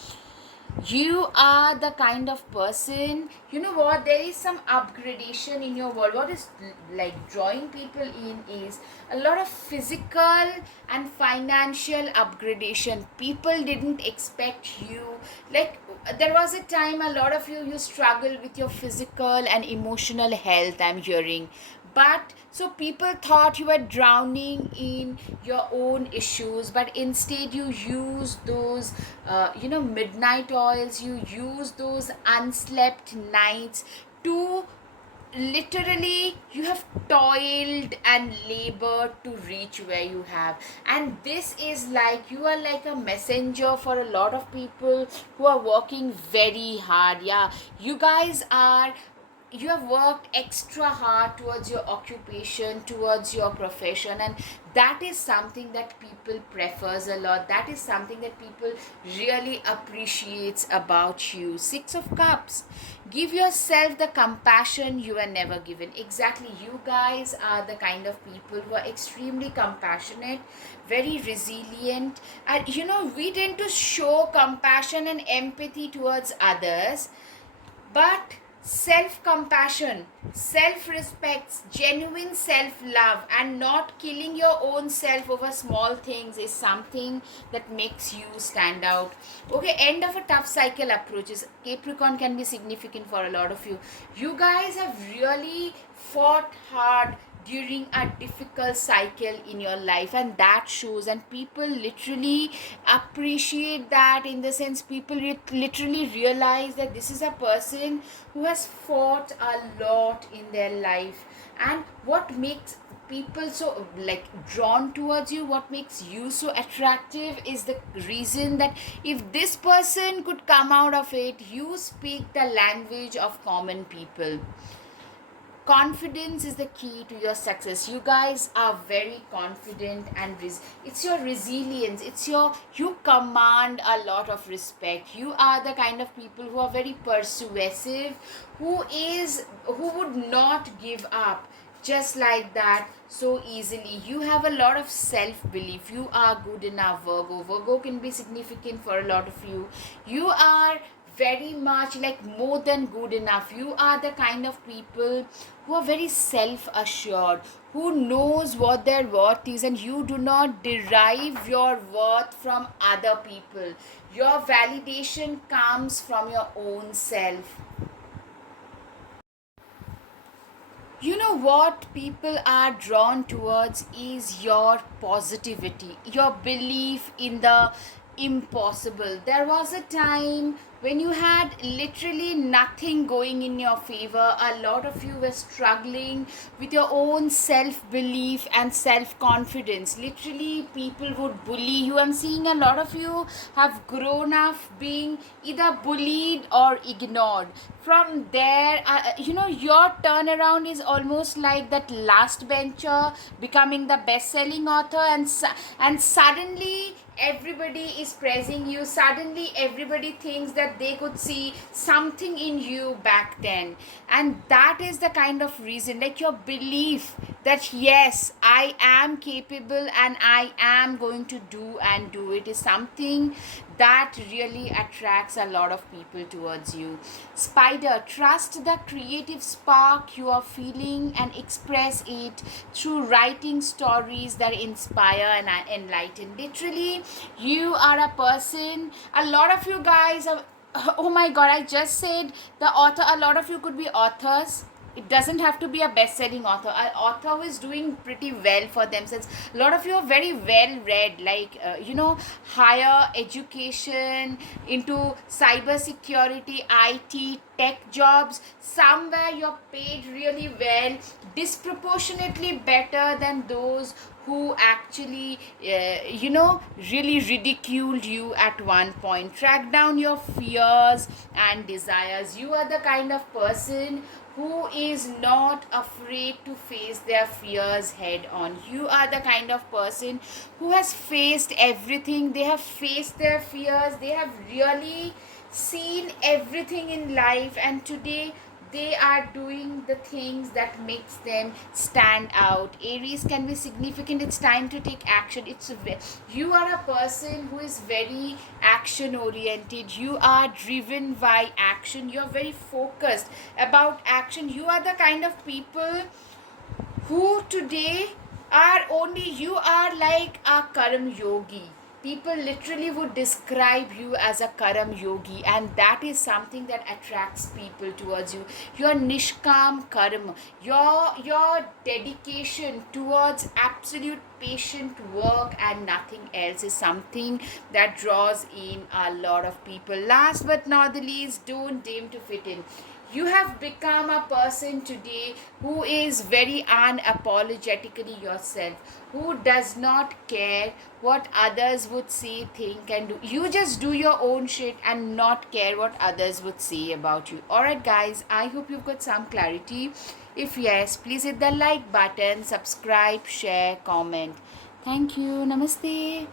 You are the kind of person, you know what, there is some upgradation in your world. What is like drawing people in is a lot of physical and financial upgradation. People didn't expect you, like there was a time a lot of you struggle with your physical and emotional health, I'm hearing. But so people thought you were drowning in your own issues, but instead you use those midnight oils, you use those unslept nights to literally, you have toiled and labored to reach where you have. And this is like, you are like a messenger for a lot of people who are working very hard. Yeah, you guys are, you have worked extra hard towards your occupation, towards your profession, and that is something that people prefers a lot. That is something that people really appreciates about you. 6 of Cups, give yourself the compassion you were never given. Exactly, you guys are the kind of people who are extremely compassionate, very resilient, and you know, we tend to show compassion and empathy towards others But self compassion, self respect, genuine self love, and not killing your own self over small things is something that makes you stand out. Okay, end of a tough cycle approaches. Capricorn can be significant for a lot of you. You guys have really fought hard during a difficult cycle in your life, and that shows, and people literally appreciate that. In the sense, people literally realize that this is a person who has fought a lot in their life. And what makes people so like drawn towards you, what makes you so attractive, is the reason that if this person could come out of it, you speak the language of common people. Confidence is the key to your success. You guys are very confident, and it's your resilience, it's your, you command a lot of respect. You are the kind of people who are very persuasive, who would not give up just like that so easily. You have a lot of self belief. You are good enough. Virgo can be significant for a lot of you. You are very much like more than good enough. You are the kind of people who are very self assured, who knows what their worth is, and you do not derive your worth from other people. Your validation comes from your own self. You know what people are drawn towards is your positivity, your belief in the impossible. There was a time when you had literally nothing going in your favor. A lot of you were struggling with your own self belief and self confidence. Literally, people would bully you. I'm seeing a lot of you have grown up being either bullied or ignored. From there, your turnaround is almost like that last bencher becoming the best selling author, and suddenly everybody is praising you. Suddenly everybody thinks that they could see something in you back then. And that is the kind of reason, like your belief that yes, I am capable and I am going to do and do it, is something that really attracts a lot of people towards you. Spider, trust the creative spark you are feeling and express it through writing stories that inspire and enlighten. Literally, you are a person, a lot of you guys are, oh my god, I just said the author, a lot of you could be authors. It doesn't have to be a best-selling author. An author who is doing pretty well for themselves. A lot of you are very well read, like higher education into cyber security, IT, tech jobs. Somewhere you're paid really well, disproportionately better than those who actually really ridiculed you at one point. Track down your fears and desires. You are the kind of person who is not afraid to face their fears head on. You are the kind of person who has faced everything. They have faced their fears. They have really seen everything in life, and today they are doing the things that makes them stand out. Aries can be significant. It's time to take action. You are a person who is very action oriented. You are driven by action. You're very focused about action. You are the kind of people who today are only, you are like a karma yogi. People literally would describe you as a karam yogi, and that is something that attracts people towards you. Your nishkam karma, your dedication towards absolute patient work and nothing else, is something that draws in a lot of people. Last but not the least, don't aim to fit in. You have become a person today who is very unapologetically yourself, who does not care what others would say, think, and do. You just do your own shit and not care what others would say about you. Alright, guys, I hope you've got some clarity. If yes, please hit the like button, subscribe, share, comment. Thank you. Namaste.